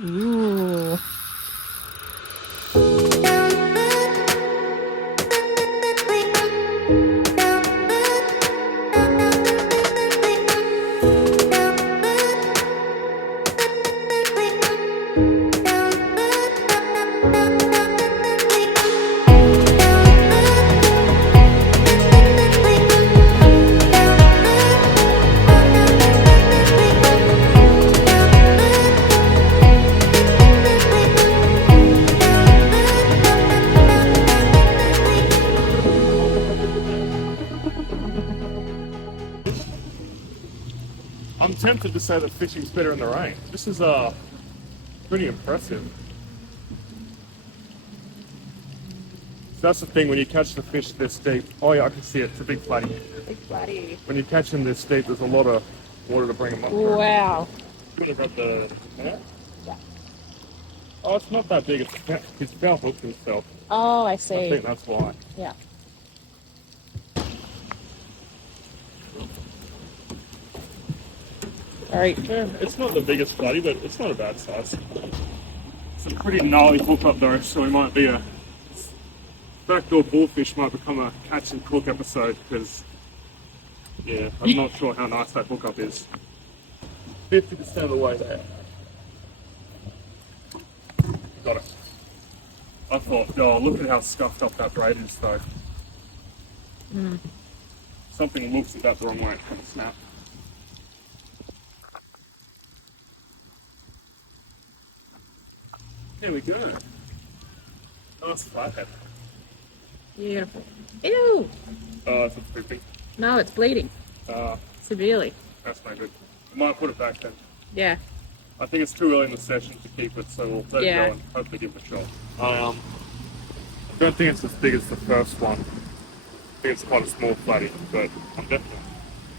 Ooh. I'm tempted to say that fishing's better in the rain. This is pretty impressive. So that's the thing, when you catch the fish this deep. Oh yeah, I can see it. It's a big flatty. Big flatty. When you catch them this deep, there's a lot of water to bring them up. Wow. You would have got the. Yeah? Yeah. Oh, it's not that big. His mouth hooked himself. Oh, I I see. think that's why. Yeah. All right. Yeah, it's not the biggest flatty, but it's not a bad size. It's a pretty gnarly hook up though, so we might be a backdoor bullfish might become a catch and cook episode because, yeah, I'm not sure how nice that hookup is. 50% of the way there. Got it. I thought, oh, look at how scuffed up that braid is though. Something looks at that the wrong way, it's going to snap. There we go. Nice flathead. Beautiful. Ew. Oh, it's pooping. No, it's bleeding severely. That's no good. I might put it back then. Yeah. I think it's too early in the session to keep it, so we'll let it Yeah. go and hopefully give it a shot. I don't think it's as big as the first one. I think it's quite a small flatty, but I'm definitely.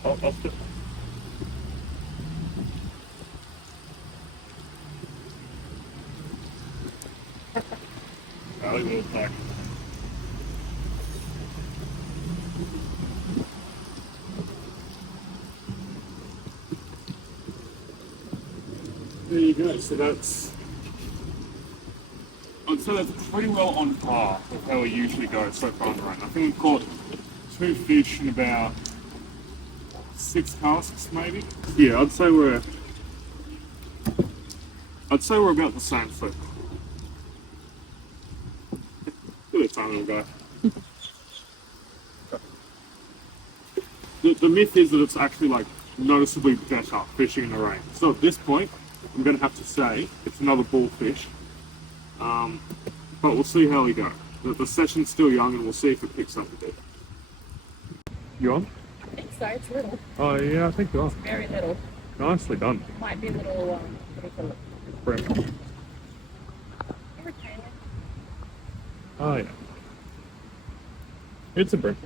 I'll stick. Valley will attack. There you go. So that's. I'd say that's pretty well on par with how we usually go so far in the rain. I think we've caught 2 fish in about 6 casts, maybe. Yeah, I'd say we're about the same foot. Look at that tiny little guy. The myth is that it's actually like noticeably better fishing in the rain. So at this point, I'm going to have to say it's another bullfish. But we'll see how we go. The session's still young and we'll see if it picks up a bit. You on? I think so. It's little. Oh yeah, I think you are. Very little. Nicely done. Might be a little, what do you call it? Brim. Irritating. Oh yeah. It's a brim.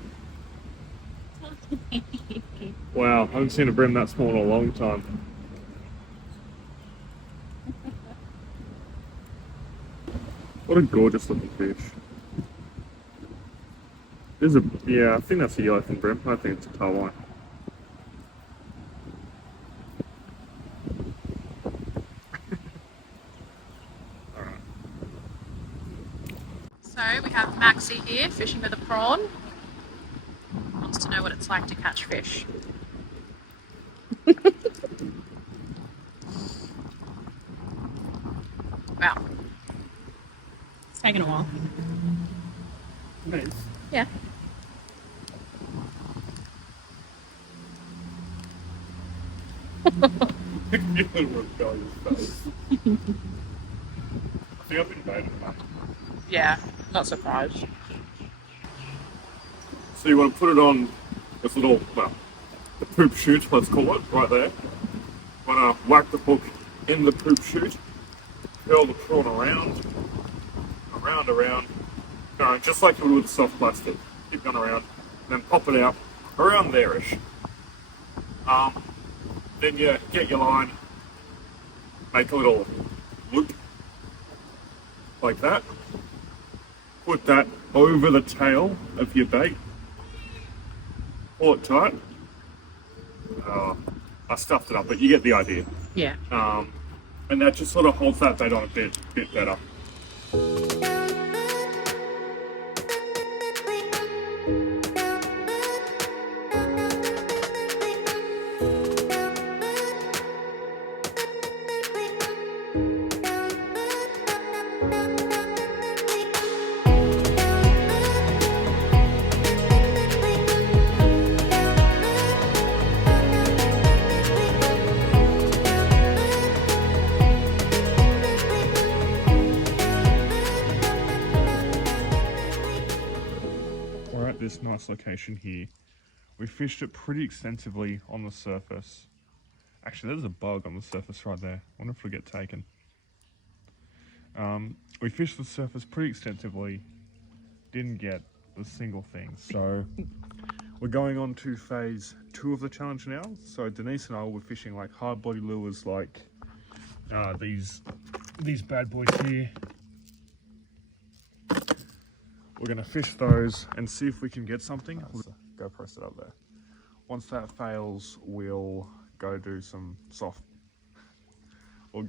Wow, I haven't seen a brim that small in a long time. What a gorgeous looking fish. There's a, yeah, I think that's a yellowfin brim. I think it's a tarwine. So we have Maxie here fishing with a prawn. Wants to know what it's like to catch fish. Wow. It's taken a while. Nice. Yeah. You little rebellious face. I think I've been baited enough. Yeah, not surprised. So you want to put it on this little, well, the poop chute, let's call it, right there. Want to whack the hook in the poop chute, curl the prawn around, no, just like you would with soft plastic. Keep going around, then pop it out around there-ish. Then you get your line, make a little loop like that. Put that over the tail of your bait. Pull it tight. I stuffed it up, but you get the idea. Yeah. And that just sort of holds that bait on a bit better. We're at this nice location here. We fished it pretty extensively on the surface. Actually, there's a bug on the surface right there. I wonder if it'll get taken. We fished the surface pretty extensively. Didn't get a single thing. So we're going on to phase 2 of the challenge now. So Denise and I will be fishing like hard body lures like these bad boys here. We're gonna fish those and see if we can get something. Go press it up there. Once that fails, we'll go do some soft. We'll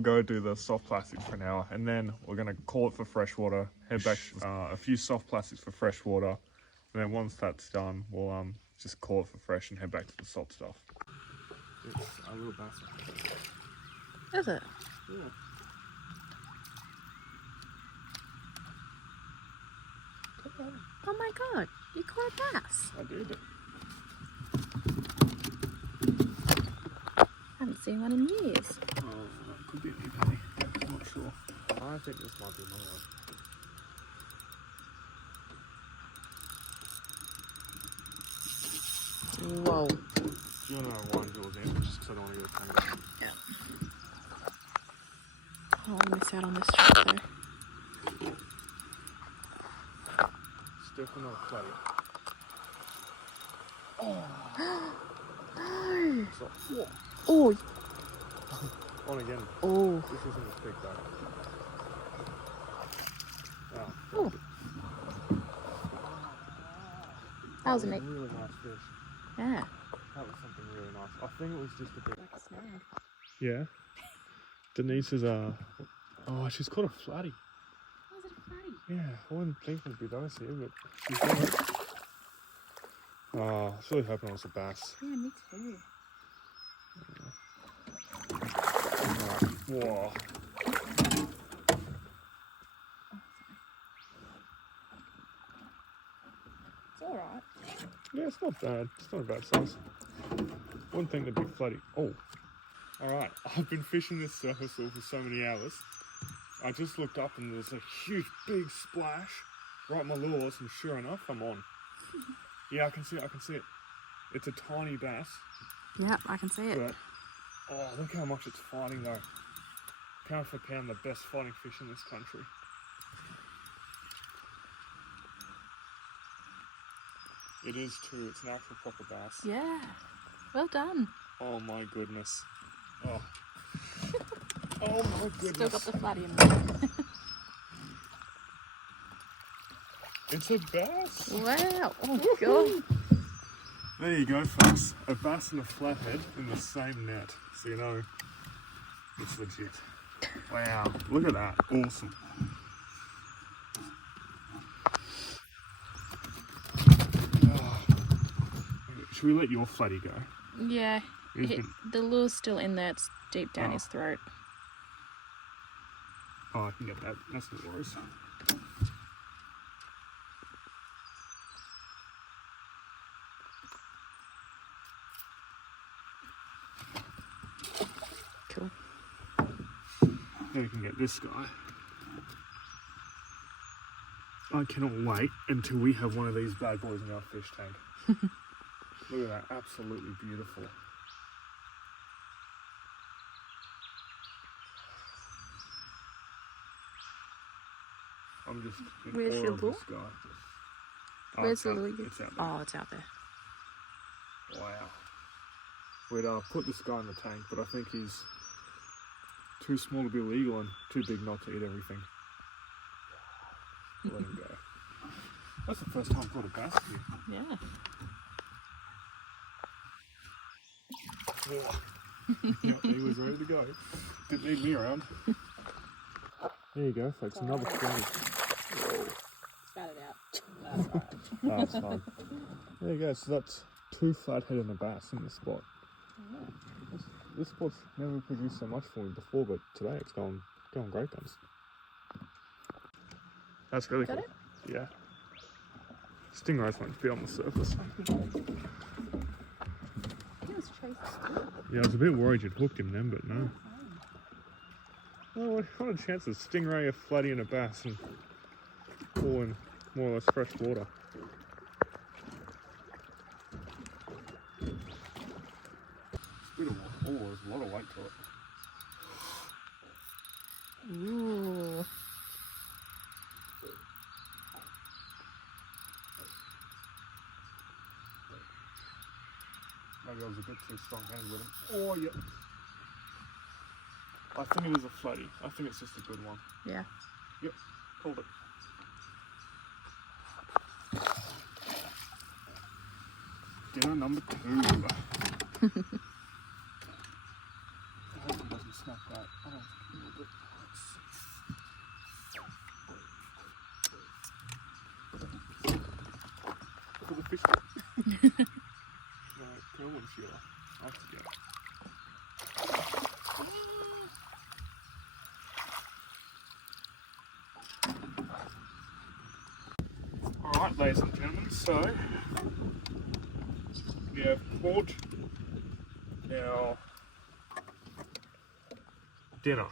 go do the soft plastics for an hour, and then we're gonna call it for freshwater. Head back a few soft plastics for freshwater, and then once that's done, we'll just call it for fresh and head back to the salt stuff. It's a little bass. Is it? Yeah. Oh my god, you caught a bass. I did. I haven't seen one in years. Oh, that could be a new penny. I'm not sure. I think this might be my one. Whoa. Do you want to wind yours in, just because I don't want to get a tangle? Yeah. I'll miss out on this trip though. It's definitely not a flatty. No. So, what? Oh. On again. Oh. This isn't as big though. Oh. That was a neat. Really nice fish. Yeah. That was something really nice. I think it was just a bit. Like a snag. Yeah. Denise is oh, she's caught a flatty. Was it a fatty? Yeah, I wouldn't think it'd be those here, but she's got it. Oh, I was really hoping it was a bass. Yeah, me too. Whoa. It's alright. Yeah, it's not bad. It's not a bad size. One thing that'd be flatty. Oh. Alright, I've been fishing this surface hole for so many hours. I just looked up and there's a huge big splash right in my lures, and sure enough, I'm on. Yeah, I can see it. It's a tiny bass, Yep, I can see it. but oh, look how much it's fighting though. Pound for pound, the best fighting fish in this country. It is too. It's an actual proper bass. Yeah. Well done. Oh my goodness. Oh. Oh my goodness. Still got the flatty in there. It's a bass. Wow. Oh god. There you go, folks. A bass and a flathead in the same net. So you know it's legit. Wow. Look at that. Awesome. Oh. Should we let your flatty go? Yeah. He's been- The lure's still in there. It's deep down his throat. Oh, I can get that. That's no worries. Cool. Now we can get this guy. I cannot wait until we have one of these bad boys in our fish tank. Look at that. Absolutely beautiful. I'm just in Where's awe your of lure? this guy. Where's it's the out- lure? It's out there. Oh, it's out there. Wow. We'd put this guy in the tank, but I think he's too small to be legal and too big not to eat everything. Let him go. That's the first time I've caught a bass here. Yeah. Whoa. Yep, he was ready to go. Didn't need me around. There you go, folks. Another flatty. Spat it out. That's fine. There you go. So that's 2 flathead and a bass in this spot. This spot's never produced so much for me before, but today it's going great guns. That's really Got cool. Yeah. Stingrays won't be on the surface. Yeah, I was a bit worried you'd hooked him then, but no. Well, what a chance of stingray, a flatty and a bass and all in more or less fresh water. There's a lot of weight to it. Ooh. Maybe I was a bit too strong-handed with him. Oh, yep. I think it is a flatty. I think it's just a good one. Yeah. Yep, called it. Dinner number 2. I hope it doesn't snap that. I don't think it will, but for the fish. No, curl and shearer. Off together. Alright, ladies and gentlemen, so we have caught our dinner.